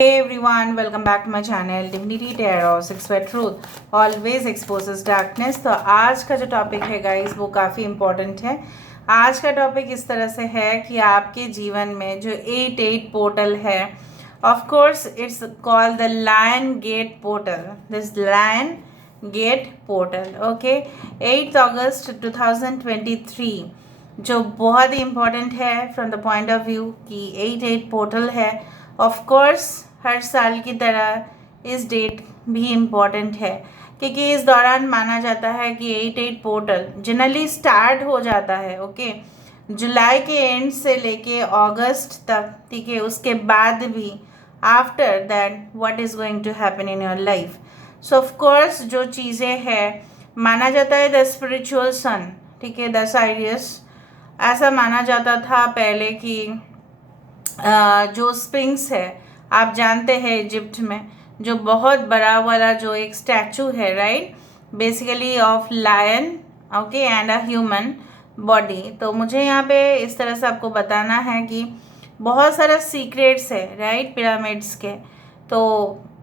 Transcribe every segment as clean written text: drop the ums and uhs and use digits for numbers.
Hey everyone, welcome back to my channel Divinity Tarot 6 Word Truth always exposes darkness। तो आज का जो topic है गाइस वो काफ़ी इम्पोर्टेंट है। आज का टॉपिक इस तरह से है कि आपके जीवन में जो 8 पोर्टल है, of course it's called the lion gate portal. This lion gate portal, okay, 8 अगस्त 2023 जो बहुत ही इम्पोर्टेंट है from the point of view कि 8 पोर्टल है। ऑफ कोर्स हर साल की तरह इस डेट भी इम्पॉर्टेंट है क्योंकि इस दौरान माना जाता है कि 8 पोर्टल जनरली स्टार्ट हो जाता है, ओके, जुलाई के एंड से लेके अगस्त तक, ठीक है। उसके बाद भी after that what is going to happen in your life. So of course जो चीज़ें हैं, माना जाता है द स्पिरिचुअल सन, ठीक है, द साइरियस। ऐसा माना जाता था पहले कि जो स्पिंक्स है, आप जानते हैं इजिप्ट में जो बहुत बड़ा वाला जो एक स्टैचू है, right, basically of lion, okay, and a human body. तो मुझे यहाँ पे इस तरह से आपको बताना है कि बहुत सारा सीक्रेट्स है, राइट, पिरामिड्स के। तो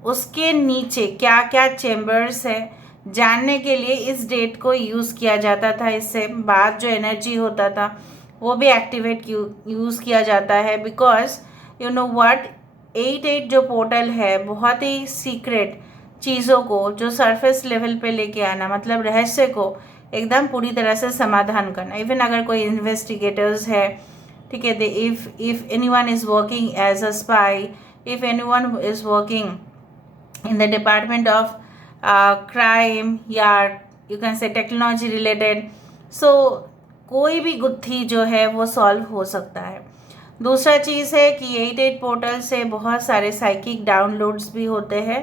उसके नीचे क्या क्या चेम्बर्स है जानने के लिए इस डेट को यूज़ किया जाता था। इससे बाद जो एनर्जी होता था वो भी एक्टिवेट यूज़ किया जाता है। बिकॉज यू नो व्हाट, 8 जो पोर्टल है बहुत ही सीक्रेट चीज़ों को जो सरफेस लेवल पे लेके आना, मतलब रहस्य को एकदम पूरी तरह से समाधान करना। इवन अगर कोई इन्वेस्टिगेटर्स है, ठीक है, they if anyone is working as a spy, if anyone is working in the department of crime या you can say technology related, so कोई भी गुत्थी जो है वो सॉल्व हो सकता है। दूसरा चीज़ है कि 8 पोर्टल से बहुत सारे साइकिक डाउनलोड्स भी होते हैं।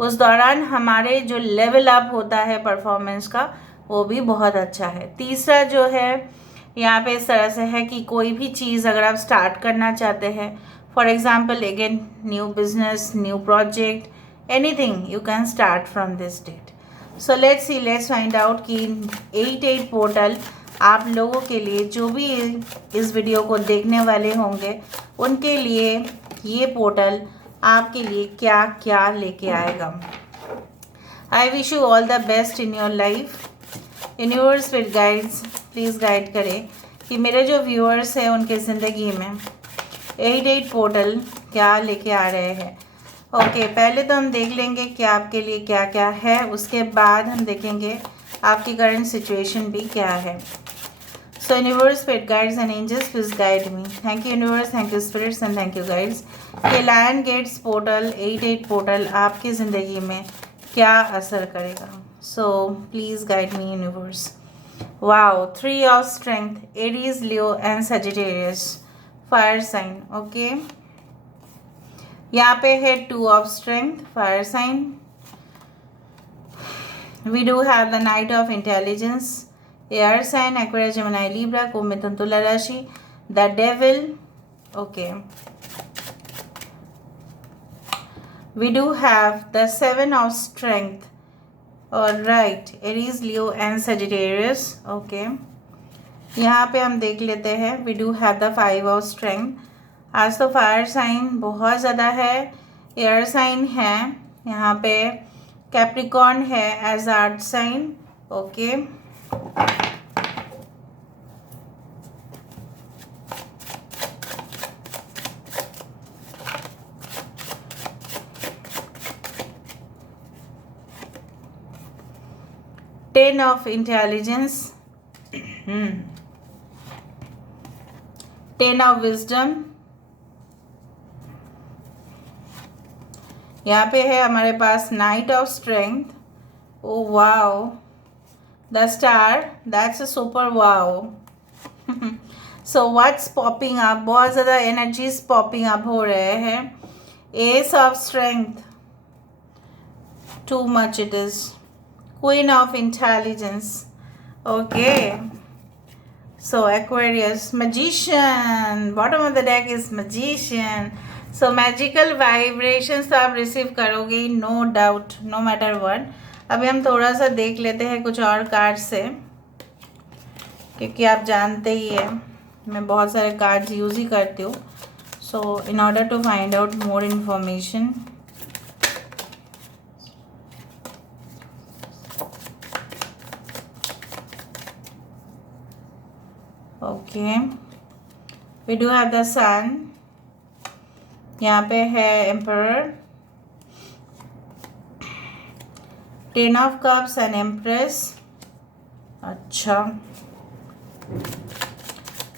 उस दौरान हमारे जो लेवल अप होता है परफॉर्मेंस का वो भी बहुत अच्छा है। तीसरा जो है यहाँ पे इस तरह से है कि कोई भी चीज़ अगर आप स्टार्ट करना चाहते हैं, for example again new business, new project, anything you can start from this date. So let's find out कि 8 पोर्टल आप लोगों के लिए, जो भी इस वीडियो को देखने वाले होंगे उनके लिए ये पोर्टल आपके लिए क्या क्या लेके आएगा। I wish you all the best in your life. Universe with guides please guide करें कि मेरे जो व्यूअर्स हैं उनके ज़िंदगी में 8 पोर्टल क्या लेके आ रहे हैं। ओके, पहले तो हम देख लेंगे कि आपके लिए क्या क्या है, उसके बाद हम देखेंगे आपकी करंट सिचुएशन भी क्या है। So universe, spirit guides and angels, please guide me. Thank you universe, thank you spirits and thank you guides। ये लायन गेट्स पोर्टल 8 पोर्टल आपकी ज़िंदगी में क्या असर करेगा। So please guide me universe। Wow, 3 of strength, Aries, Leo and Sagittarius, fire sign, okay। यहाँ पे है 2 of strength, fire sign। We do have the Knight of Intelligence, air sign, Aquarius, Gemini, Libra, Kumbh, Mithun, Tula राशि, the devil, okay. We do have the 7 of strength, alright, Aries, Leo and Sagittarius, okay. यहाँ पे हम देख लेते हैं, we do have the 5 of strength. आज तो fire sign बहुत ज़्यादा है, एयर साइन है, यहाँ पे कैप्रिकॉर्न है as art sign, okay. Ten of intelligence, 10 of wisdom। यहाँ पे है हमारे पास knight of strength, oh wow, the star, that's a super wow. So what's popping up, बहुत ज़्यादा एनर्जीज पॉपिंग अप हो रहे हैं। Ace of strength, too much it is. Queen of Intelligence, okay। So Aquarius, Magician, bottom of the deck is Magician। So magical vibrations तो आप receive करोगे, no doubt, no matter what। अभी हम थोड़ा सा देख लेते हैं कुछ और कार्ड से, क्योंकि आप जानते ही है मैं बहुत सारे कार्ड्स यूज़ ही करती हूँ। So in order to find out more information, okay, we do have the sun, यहाँ पे है emperor, Ten of Cups and Empress. अच्छा,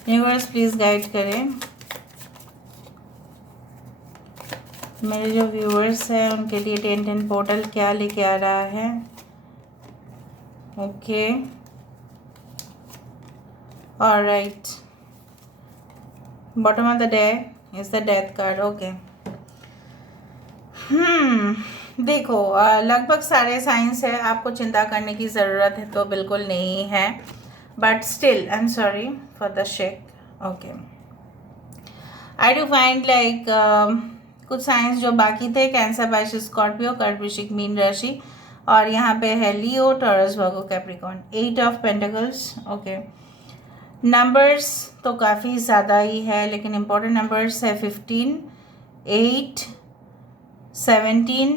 यूनिवर्स प्लीज गाइड करें मेरे जो व्यूअर्स हैं उनके लिए 10-10 पोर्टल क्या लेके आ रहा है। Okay, alright, bottom of the day is the death card. Okay, देखो लगभग सारे साइंस है, आपको चिंता करने की ज़रूरत है तो बिल्कुल नहीं है, but still I am sorry for the shake. Okay, I do find like कुछ साइंस जो बाकी थे, कैंसर, बाइश, स्कॉर्पियो, कर्क, वृश्चिक, मीन राशि, और यहाँ पे है Leo, Taurus, Virgo, Capricorn, 8 of pentacles. Okay, numbers तो काफ़ी ज़्यादा ही है, लेकिन इम्पोर्टेंट नंबर्स है 15, 8, 17,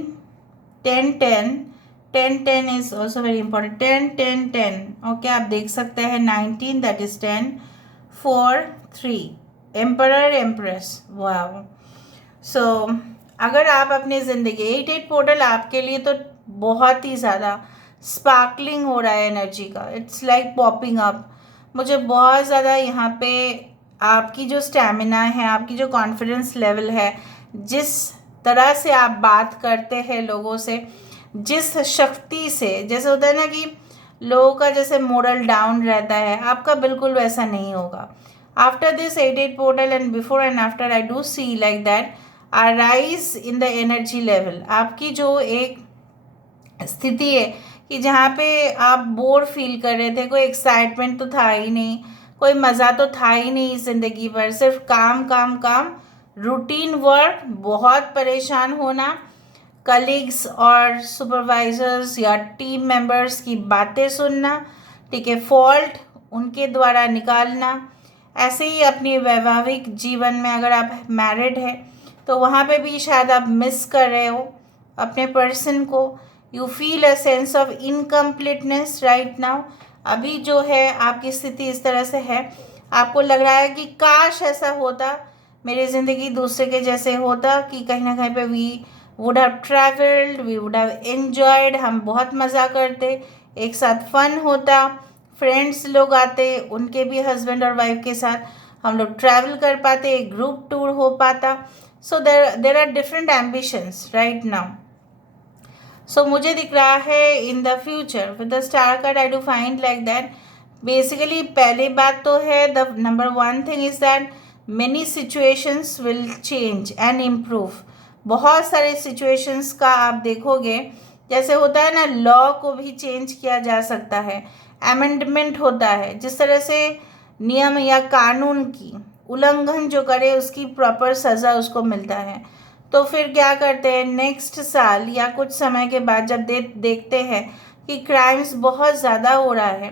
10, 10, 10, 10 is also very important, 10, 10, 10। Okay, आप देख सकते हैं 19, दैट इज 10, 4, 3, एम्परर, एम्प्रेस। वाव, सो अगर आप अपनी ज़िंदगी 8-8 पोर्टल आपके लिए तो बहुत ही ज़्यादा स्पार्कलिंग हो रहा है एनर्जी का, इट्स लाइक पॉपिंग अप। मुझे बहुत ज़्यादा यहाँ पे आपकी जो स्टैमिना है, आपकी जो कॉन्फिडेंस लेवल है, जिस तरह से आप बात करते हैं लोगों से, जिस शक्ति से, जैसे होता है ना कि लोगों का जैसे मोरल डाउन रहता है, आपका बिल्कुल वैसा नहीं होगा। After this 8-8 portal and before and after I do see like that a rise in the energy level. आपकी जो एक स्थिति है कि जहाँ पे आप बोर फील कर रहे थे, कोई एक्साइटमेंट तो था ही नहीं, कोई मज़ा तो था ही नहीं ज़िंदगी पर, सिर्फ काम काम काम, रूटीन वर्क, बहुत परेशान होना, कलीग्स और सुपरवाइजर्स या टीम मेंबर्स की बातें सुनना, ठीक है, फॉल्ट उनके द्वारा निकालना। ऐसे ही अपनी वैवाहिक जीवन में अगर आप मैरिड है तो वहाँ पे भी शायद आप मिस कर रहे हो अपने पर्सन को। You feel a sense of incompleteness right now. अभी जो है आपकी स्थिति इस तरह से है, आपको लग रहा है कि काश ऐसा होता, मेरी ज़िंदगी दूसरे के जैसे होता, कि कहीं ना कहीं पे we would have travelled, we would have enjoyed, हम बहुत मज़ा करते, एक साथ फन होता, फ्रेंड्स लोग आते, उनके भी हस्बैंड और वाइफ के साथ हम लोग ट्रैवल कर पाते, एक ग्रुप टूर हो पाता। So there are different ambitions right now. So मुझे दिख रहा है in the future with the star card I do find like that, basically पहली बात तो है, the number 1 thing is that many situations will change and improve. बहुत सारे सिचुएशंस का आप देखोगे, जैसे होता है ना, लॉ को भी चेंज किया जा सकता है, अमेंडमेंट होता है, जिस तरह से नियम या कानून की उल्लंघन जो करे उसकी प्रॉपर सज़ा उसको मिलता है। तो फिर क्या करते हैं, नेक्स्ट साल या कुछ समय के बाद जब देखते हैं कि क्राइम्स बहुत ज़्यादा हो रहा है,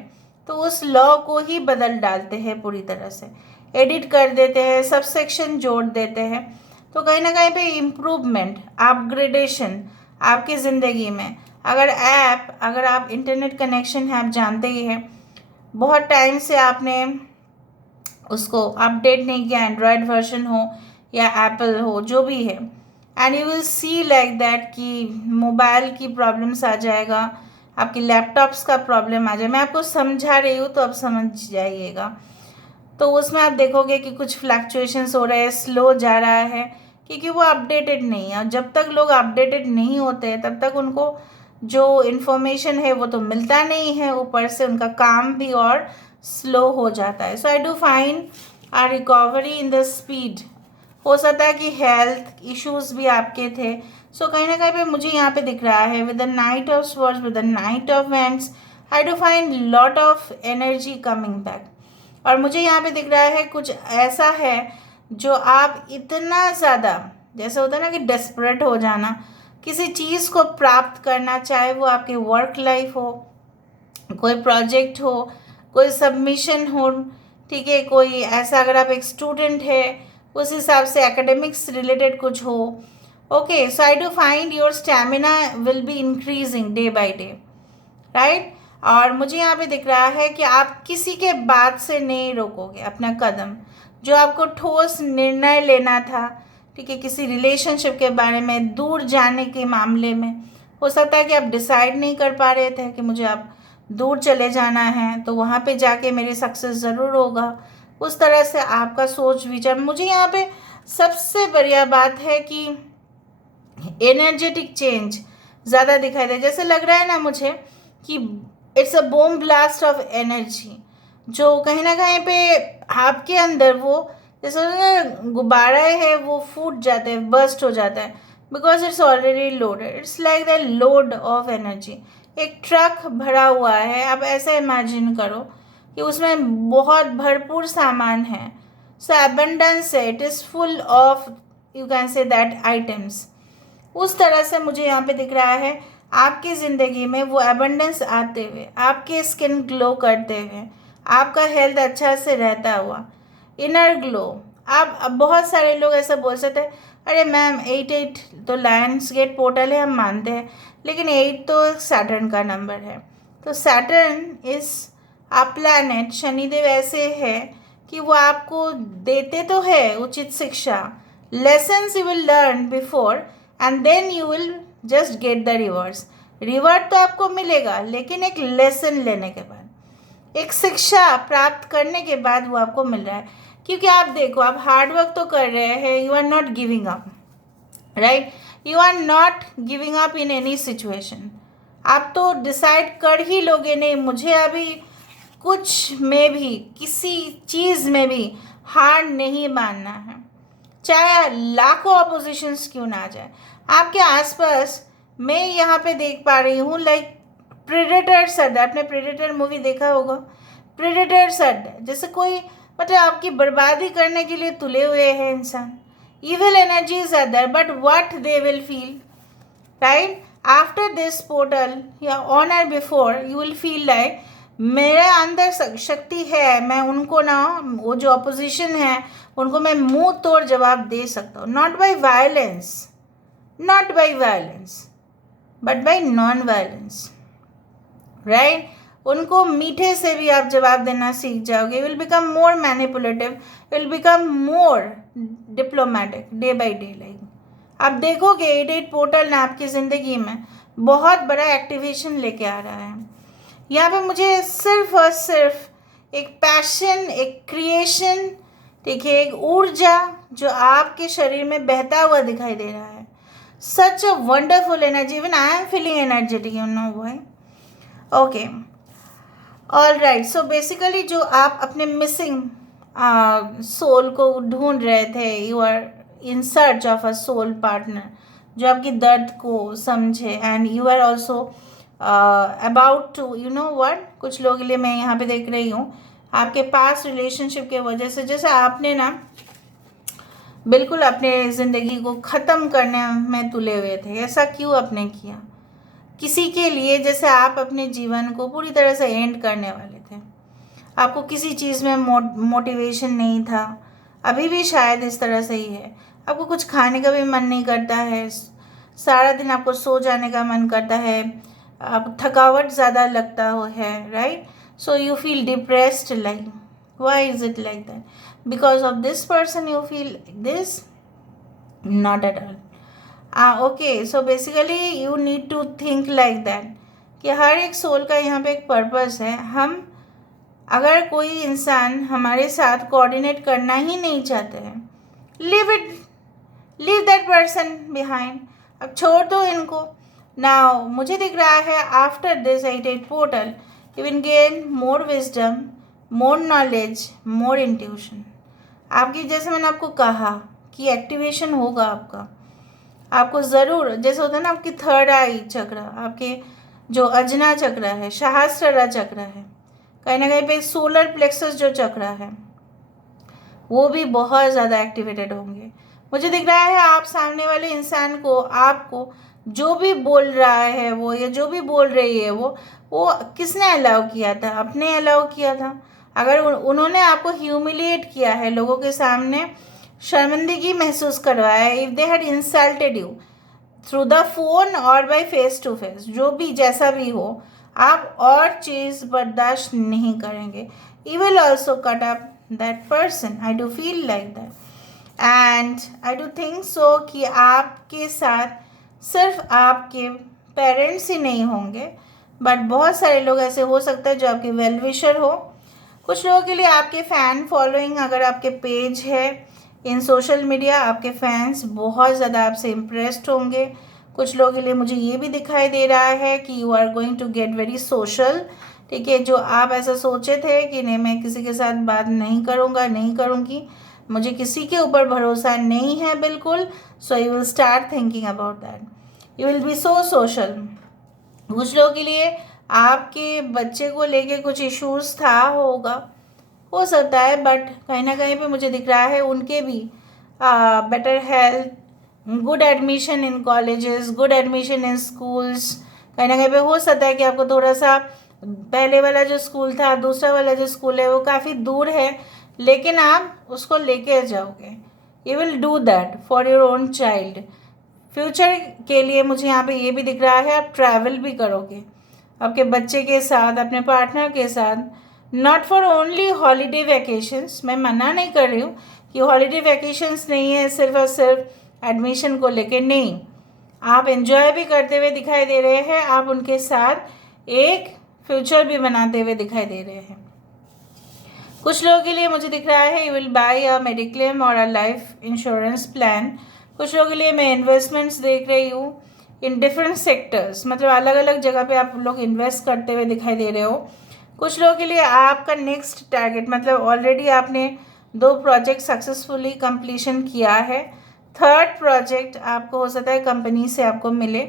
तो उस लॉ को ही बदल डालते हैं, पूरी तरह से एडिट कर देते हैं, सबसेक्शन जोड़ देते हैं। तो कहीं ना कहीं पे इम्प्रूवमेंट, अपग्रेडेशन आपकी ज़िंदगी में। अगर आप इंटरनेट कनेक्शन है, आप जानते ही हैं, बहुत टाइम से आपने उसको अपडेट नहीं किया, एंड्रॉयड वर्जन हो या एप्पल हो, जो भी है, and you will see like that कि मोबाइल की प्रॉब्लम्स आ जाएगा, आपकी लैपटॉप्स का प्रॉब्लम आ जाए। मैं आपको समझा रही हूँ तो अब समझ जाइएगा। तो उसमें आप देखोगे कि कुछ फ्लक्चुएशंस हो रहे हैं, स्लो जा रहा है, क्योंकि वो अपडेटेड नहीं है। और जब तक लोग अपडेटेड नहीं होते तब तक उनको जो इन्फॉर्मेशन है वो तो मिलता नहीं है, ऊपर से उनका काम भी और स्लो हो जाता है। So I do find a recovery in the speed. हो सकता है कि हेल्थ इश्यूज भी आपके थे। सो कहीं ना कहीं पे मुझे यहाँ पे दिख रहा है with the night of swords, with the night of wands, I do find lot of energy coming back. और मुझे यहाँ पे दिख रहा है कुछ ऐसा है जो आप इतना ज़्यादा, जैसे होता है ना कि डेस्परेट हो जाना, किसी चीज़ को प्राप्त करना, चाहे वो आपकी वर्क लाइफ हो, कोई प्रोजेक्ट हो, कोई सबमिशन हो, ठीक है, कोई ऐसा, अगर आप एक स्टूडेंट है, उस हिसाब से एकेडमिक्स रिलेटेड कुछ हो। Okay, so I do find your stamina will be increasing day by day, right. और मुझे यहाँ पे दिख रहा है कि आप किसी के बात से नहीं रोकोगे अपना कदम। जो आपको ठोस निर्णय लेना था, ठीक है, किसी रिलेशनशिप के बारे में, दूर जाने के मामले में, हो सकता है कि आप डिसाइड नहीं कर पा रहे थे कि मुझे अब दूर चले जाना है, तो वहाँ पे जाके मेरी सक्सेस ज़रूर होगा। उस तरह से आपका सोच विचार, मुझे यहाँ पे सबसे बढ़िया बात है कि एनर्जेटिक चेंज ज़्यादा दिखाई दे। जैसे लग रहा है ना मुझे कि it's a bomb blast of energy, जो कहीं ना कहीं पे आपके अंदर वो जैसे गुब्बारा है वो फूट जाते हैं, बर्स्ट हो जाता है, because it's already loaded. It's like the load of energy. एक ट्रक भरा हुआ है, आप ऐसे इमेजिन करो कि उसमें बहुत भरपूर सामान है, सो एबंडेंस है, it is full of, you can say that items. उस तरह से मुझे यहाँ पे दिख रहा है आपकी ज़िंदगी में वो एबंडेंस आते हुए, आपके स्किन ग्लो करते हुए, आपका हेल्थ अच्छा से रहता हुआ, इनर ग्लो। आप अब बहुत सारे लोग ऐसा बोल सकते हैं, अरे मैम 8 तो लायंस गेट पोर्टल है, हम मानते हैं, लेकिन 8 तो सैटर्न का नंबर है। तो सैटर्न इस आप प्लैनेट शनिदेव ऐसे है कि वो आपको देते तो है उचित शिक्षा, lessons you will learn before and then you will just get the reverse. Revert तो आपको मिलेगा, लेकिन एक लेसन लेने के बाद, एक शिक्षा प्राप्त करने के बाद वो आपको मिल रहा है। क्योंकि आप देखो, आप हार्ड वर्क तो कर रहे हैं, you are not giving up, right, you are not giving up in any situation. आप तो डिसाइड कर ही लोगे, नहीं मुझे अभी कुछ में भी, किसी चीज़ में भी हार नहीं मानना है, चाहे लाखों अपोजिशंस क्यों ना आ जाए आपके आसपास। मैं यहाँ पे देख पा रही हूँ लाइक प्रेडेटर सद। आपने प्रेडेटर मूवी देखा होगा, प्रेडेटर सद, जैसे कोई मतलब आपकी बर्बादी करने के लिए तुले हुए हैं इंसान। evil energies are there, but what they will feel, right, after this portal या on or before, you will feel like मेरे अंदर शक्ति है, मैं उनको ना, वो जो अपोजिशन है उनको मैं मुंह तोड़ जवाब दे सकता हूँ। Not by violence, not by violence, but by non violence, right. उनको मीठे से भी आप जवाब देना सीख जाओगे। Will become more manipulative, will become more diplomatic day by day. Like आप देखोगे 8 पोर्टल ने आपकी ज़िंदगी में बहुत बड़ा एक्टिवेशन लेके आ रहा है। यहाँ पे मुझे सिर्फ और सिर्फ एक पैशन, एक क्रिएशन, ठीक है, एक ऊर्जा जो आपके शरीर में बहता हुआ दिखाई दे रहा है। Such a wonderful energy, even I am feeling energetic, you know why. Okay, all right. So basically जो आप अपने मिसिंग सोल को ढूंढ रहे थे, you are in search of a soul partner जो आपकी दर्द को समझे, and you are also about to, you know what, कुछ लोगों के लिए मैं यहाँ पे देख रही हूँ आपके पास रिलेशनशिप के वजह से, जैसे आपने ना बिल्कुल अपने ज़िंदगी को ख़त्म करने में तुले हुए थे। ऐसा क्यों आपने किया किसी के लिए? जैसे आप अपने जीवन को पूरी तरह से एंड करने वाले थे, आपको किसी चीज़ में मोटिवेशन नहीं था, अभी भी शायद इस तरह से ही है। आपको कुछ खाने का भी मन नहीं करता है, सारा दिन आपको सो जाने का मन करता है, आप थकावट ज़्यादा लगता हो है, right. So you feel depressed, like why is it like that? Because of this person you feel this? Not at all. Okay, so basically you need to think like that कि हर एक सोल का यहाँ पे एक purpose है। हम अगर कोई इंसान हमारे साथ कोऑर्डिनेट करना ही नहीं चाहते हैं, leave it, leave that person behind, अब छोड़ दो इनको। नाउ मुझे दिख रहा है after this 8 portal you will gain more wisdom, more knowledge, more intuition. आपकी, जैसे मैंने आपको कहा कि एक्टिवेशन होगा आपको ज़रूर, जैसे होता है ना आपकी थर्ड आई चक्र, आपके जो अजना चक्र है, सहस्त्ररा चक्र है, कहीं ना कहीं पे सोलर प्लेक्सस जो चक्र है वो भी बहुत ज़्यादा एक्टिवेटेड होंगे। मुझे दिख रहा है आप सामने वाले इंसान को, आपको जो भी बोल रहा है वो, या जो भी बोल रही है वो किसने अलाउ किया था? अपने अलाउ किया था। अगर उन्होंने आपको ह्यूमिलिएट किया है लोगों के सामने, शर्मिंदगी महसूस करवाया है, if they had insulted you through the phone और बाय फेस टू फेस, जो भी जैसा भी हो, आप और चीज़ बर्दाश्त नहीं करेंगे. You will also cut up that person. I do feel like that and I do think so कि आपके साथ सिर्फ आपके पेरेंट्स ही नहीं होंगे, बट बहुत सारे लोग ऐसे हो सकते हैं जो आपके वेल विशर हो. कुछ लोगों के लिए आपके फ़ैन फॉलोइंग, अगर आपके पेज है इन सोशल मीडिया, आपके फैंस बहुत ज़्यादा आपसे इम्प्रेस्ड होंगे. कुछ लोगों के लिए मुझे ये भी दिखाई दे रहा है कि you are going to get very social. ठीक है, जो आप ऐसा सोचे थे कि नहीं मैं किसी के साथ बात नहीं करूँगा, नहीं करूँगी, मुझे किसी के ऊपर भरोसा नहीं है बिल्कुल, so you will start thinking about that. You will be so social. कुछ लोगों के लिए आपके बच्चे को लेके कुछ इश्यूज था, होगा, हो सकता है, बट कहीं ना कहीं पे मुझे दिख रहा है उनके भी better health, good admission in colleges, good admission in schools. कहीं ना कहीं पे हो सकता है कि आपको थोड़ा सा पहले वाला जो स्कूल था, दूसरा वाला जो स्कूल है वो काफ़ी दूर है, लेकिन आप उसको लेके जाओगे. You will do that for your own child. Future के लिए मुझे यहाँ पे ये भी दिख रहा है आप ट्रैवल भी करोगे आपके बच्चे के साथ, अपने पार्टनर के साथ. Not for only holiday vacations, मैं मना नहीं कर रही हूँ कि हॉलीडे वैकेशंस नहीं है सिर्फ और सिर्फ एडमिशन को लेके, नहीं, आप एंजॉय भी करते हुए दिखाई दे रहे हैं, आप उनके साथ एक फ्यूचर भी बनाते हुए दिखाई दे रहे हैं. कुछ लोगों के लिए मुझे दिख रहा है you will buy a mediclaim और अ लाइफ इंश्योरेंस प्लान. कुछ लोगों के लिए मैं इन्वेस्टमेंट्स देख रही हूँ इन डिफरेंट सेक्टर्स, मतलब अलग अलग जगह पे आप लोग इन्वेस्ट करते हुए दिखाई दे रहे हो. कुछ लोगों के लिए आपका नेक्स्ट टारगेट, मतलब ऑलरेडी आपने 2 प्रोजेक्ट सक्सेसफुली कंप्लीशन किया है, थर्ड प्रोजेक्ट आपको हो सकता है कंपनी से आपको मिले,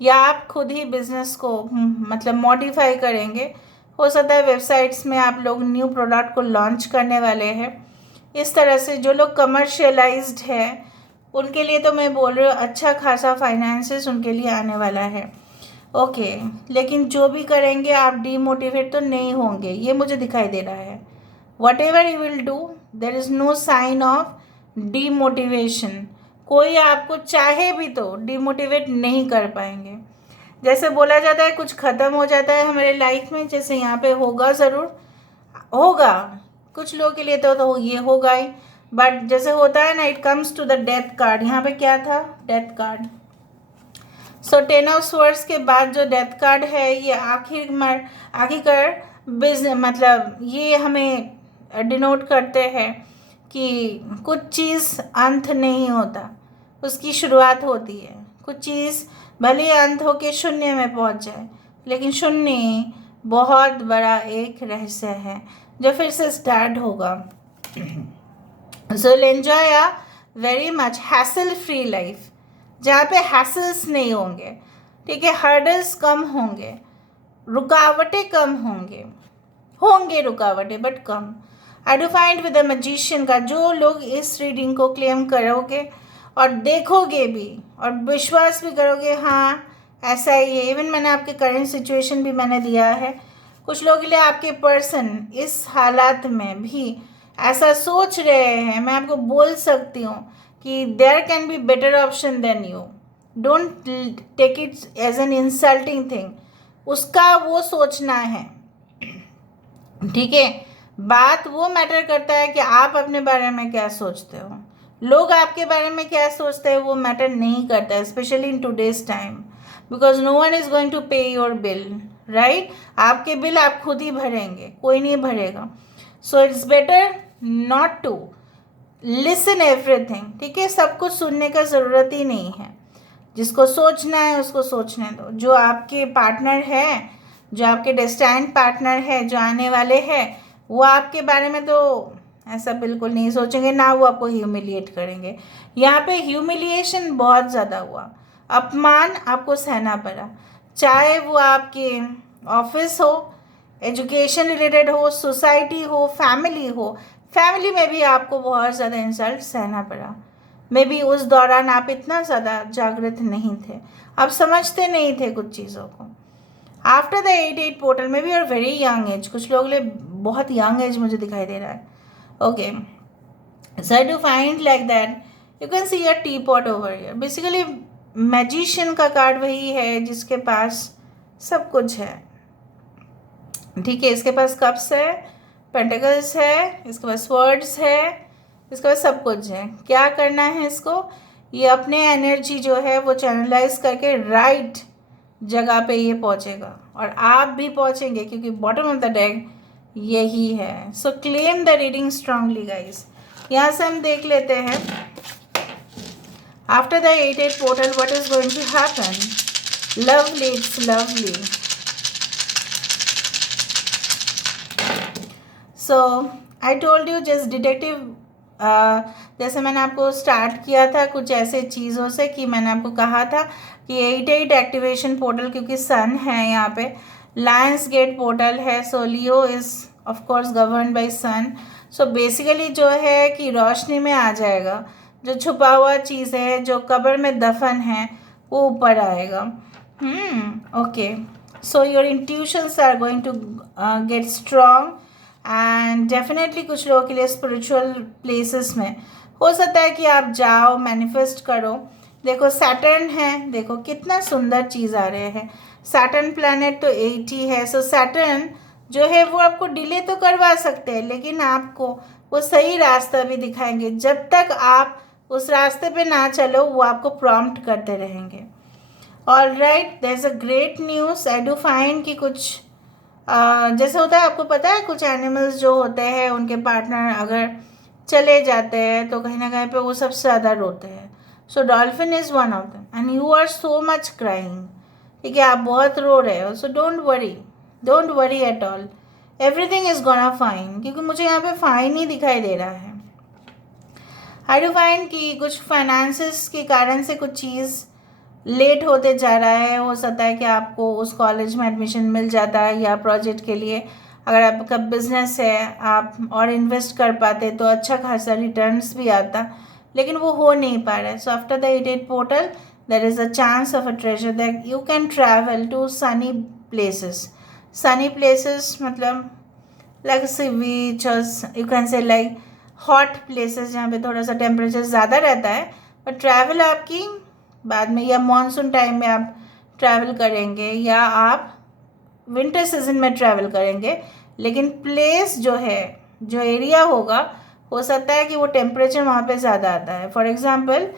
या आप खुद ही बिजनेस को मतलब मॉडिफाई करेंगे. हो सकता है वेबसाइट्स में आप लोग न्यू प्रोडक्ट को लॉन्च करने वाले हैं. इस तरह से जो लोग कमर्शियलाइज्ड है उनके लिए तो मैं बोल रही हूँ अच्छा खासा फाइनेंसेस उनके लिए आने वाला है. ओके, लेकिन जो भी करेंगे आप डीमोटिवेट तो नहीं होंगे, ये मुझे दिखाई दे रहा है. Whatever you will do there is no sign of demotivation. कोई आपको चाहे भी तो डीमोटिवेट नहीं कर पाएंगे. जैसे बोला जाता है कुछ ख़त्म हो जाता है हमारे लाइफ में, जैसे यहाँ पे होगा, ज़रूर होगा, कुछ लोगों के लिए तो ये होगा ही, बट जैसे होता है ना, it comes to the death card. यहाँ पे क्या था, death card. So 10 of swords के बाद जो डेथ कार्ड है ये आखिरकार बिजनेस, मतलब ये हमें डिनोट करते हैं कि कुछ चीज़ अंत नहीं होता, उसकी शुरुआत होती है. कुछ चीज़ भले ही अंत हो के शून्य में पहुंच जाए, लेकिन शून्य बहुत बड़ा एक रहस्य है जो फिर से स्टार्ट होगा. So enjoy a very much hassle free life, जहाँ पे हैसल्स नहीं होंगे. ठीक है, हर्डल्स कम होंगे, रुकावटें कम होंगे रुकावटें but come. I do find with the magician का जो लोग इस रीडिंग को क्लेम करोगे और देखोगे भी और विश्वास भी करोगे, हाँ ऐसा ही है. इवन मैंने आपके करंट सिचुएशन भी मैंने दिया है. कुछ लोगों के लिए आपके पर्सन इस हालात में भी ऐसा सोच रहे हैं, मैं आपको बोल सकती हूँ कि there can be better option than you. Don't take it as an insulting thing. उसका वो सोचना है, ठीक है, बात वो मैटर करता है कि आप अपने बारे में क्या सोचते हो. लोग आपके बारे में क्या सोचते हैं वो मैटर नहीं करता है, specially in today's time, because no one is going to pay your bill, right. आपके बिल आप खुद ही भरेंगे, कोई नहीं भरेगा. So it's better not to listen everything. ठीक है, सब कुछ सुनने का ज़रूरत ही नहीं है. जिसको सोचना है उसको सोचने दो. जो आपके पार्टनर है, जो आपके डेस्टाइन्ड पार्टनर है, जो आने वाले हैं, वो आपके बारे में तो ऐसा बिल्कुल नहीं सोचेंगे, ना वो आपको ह्यूमिलिएट करेंगे. यहाँ पे ह्यूमिलिएशन बहुत ज़्यादा हुआ, अपमान आपको सहना पड़ा, चाहे वो आपके ऑफिस हो, एजुकेशन रिलेटेड हो, सोसाइटी हो, फैमिली में भी आपको बहुत ज़्यादा इंसल्ट सहना पड़ा. मे बी उस दौरान आप इतना ज़्यादा जागृत नहीं थे, आप समझते नहीं थे कुछ चीज़ों को. आफ्टर द 8-8 पोर्टल में भी और वेरी यंग एज, कुछ लोगों के लिए बहुत यंग एज मुझे दिखाई दे रहा है. Okay, So I do find like that. You can see a teapot over here. Basically magician का कार्ड वही है जिसके पास सब कुछ है, ठीक है। इसके पास कप्स है, पेंटिकल्स है, इसके पास स्वर्ड्स है, इसके पास सब कुछ है। क्या करना है इसको, ये अपने एनर्जी जो है वो चैनलाइज करके राइट जगह पे ये पहुंचेगा, और आप भी पहुंचेंगे क्योंकि बॉटम ऑफ द डेक यही है। So claim the reading strongly guys. यहाँ से हम देख लेते हैं after the 8-8 portal what is going to happen. Lovely, it's lovely. So I told you just detective, जैसे मैंने आपको स्टार्ट किया था कुछ ऐसे चीज़ों से कि मैंने आपको कहा था कि 8-8 एक्टिवेशन पोर्टल, क्योंकि सन है यहाँ पे, लायंस गेट पोर्टल है, so Leo is of course govern by sun. So basically जो है कि रोशनी में आ जाएगा, जो छुपा हुआ चीज़ है, जो कब्र में दफन है, वो ऊपर आएगा। Okay, so your intuitions are going to get strong and definitely कुछ लोगों के लिए स्पिरिचुअल प्लेसेस में हो सकता है कि आप जाओ, मैनिफेस्ट करो। देखो सैटर्न है, देखो कितना सुंदर चीज़ आ रहे हैं। सैटर्न प्लैनेट तो 80 है, सो सैटर्न जो है वो आपको डिले तो करवा सकते हैं, लेकिन आपको वो सही रास्ता भी दिखाएंगे। जब तक आप उस रास्ते पे ना चलो वो आपको प्रॉम्प्ट करते रहेंगे। All right, there is a great news. I do find कि कुछ जैसे होता है, आपको पता है कुछ एनिमल्स जो होते हैं उनके पार्टनर अगर चले जाते हैं तो कहीं ना कहीं पे वो सबसे ज़्यादा रोते हैं। So dolphin is one of them and you are so much crying, ठीक है, आप बहुत रो रहे हो। So don't worry at all, everything is gonna fine, क्योंकि मुझे यहाँ पे फाइन ही दिखाई दे रहा है। आई डू फाइंड कि कुछ फाइनेंसिस के कारण से कुछ चीज़ लेट होते जा रहा है। हो सकता है कि आपको उस कॉलेज में एडमिशन मिल जाता है, या प्रोजेक्ट के लिए अगर आपका बिजनेस है आप और इन्वेस्ट कर पाते तो अच्छा खासा रिटर्न्स भी आता, लेकिन वो हो नहीं पा रहा है। So after the 8-8 portal there is a chance of a treasure that you can travel to sunny places. Sunny places मतलब लाइक सी बीच, और you can say like hot places जहाँ पे थोड़ा सा टेम्परेचर ज़्यादा रहता है, पर ट्रैवल आपकी बाद में, या मानसून टाइम में आप ट्रैवल करेंगे, या आप विंटर सीजन में ट्रैवल करेंगे, लेकिन प्लेस जो है, जो एरिया होगा, हो सकता है कि वो टेम्परेचर वहाँ पे ज़्यादा आता है। फॉर एग्जांपल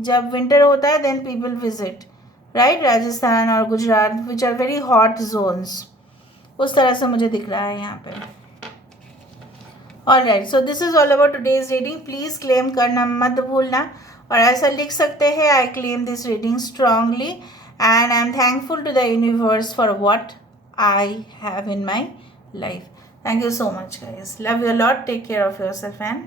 जब विंटर होता है then people visit right Rajasthan और Gujarat which are very hot zones, उस तरह से मुझे दिख रहा है यहाँ पे। Alright, so this is all about today's reading. Please claim करना मत भूलना, और ऐसा लिख सकते हैं I claim this reading strongly and I am thankful to the universe for what I have in my life. Thank you so much guys, love you lot, take care of yourself and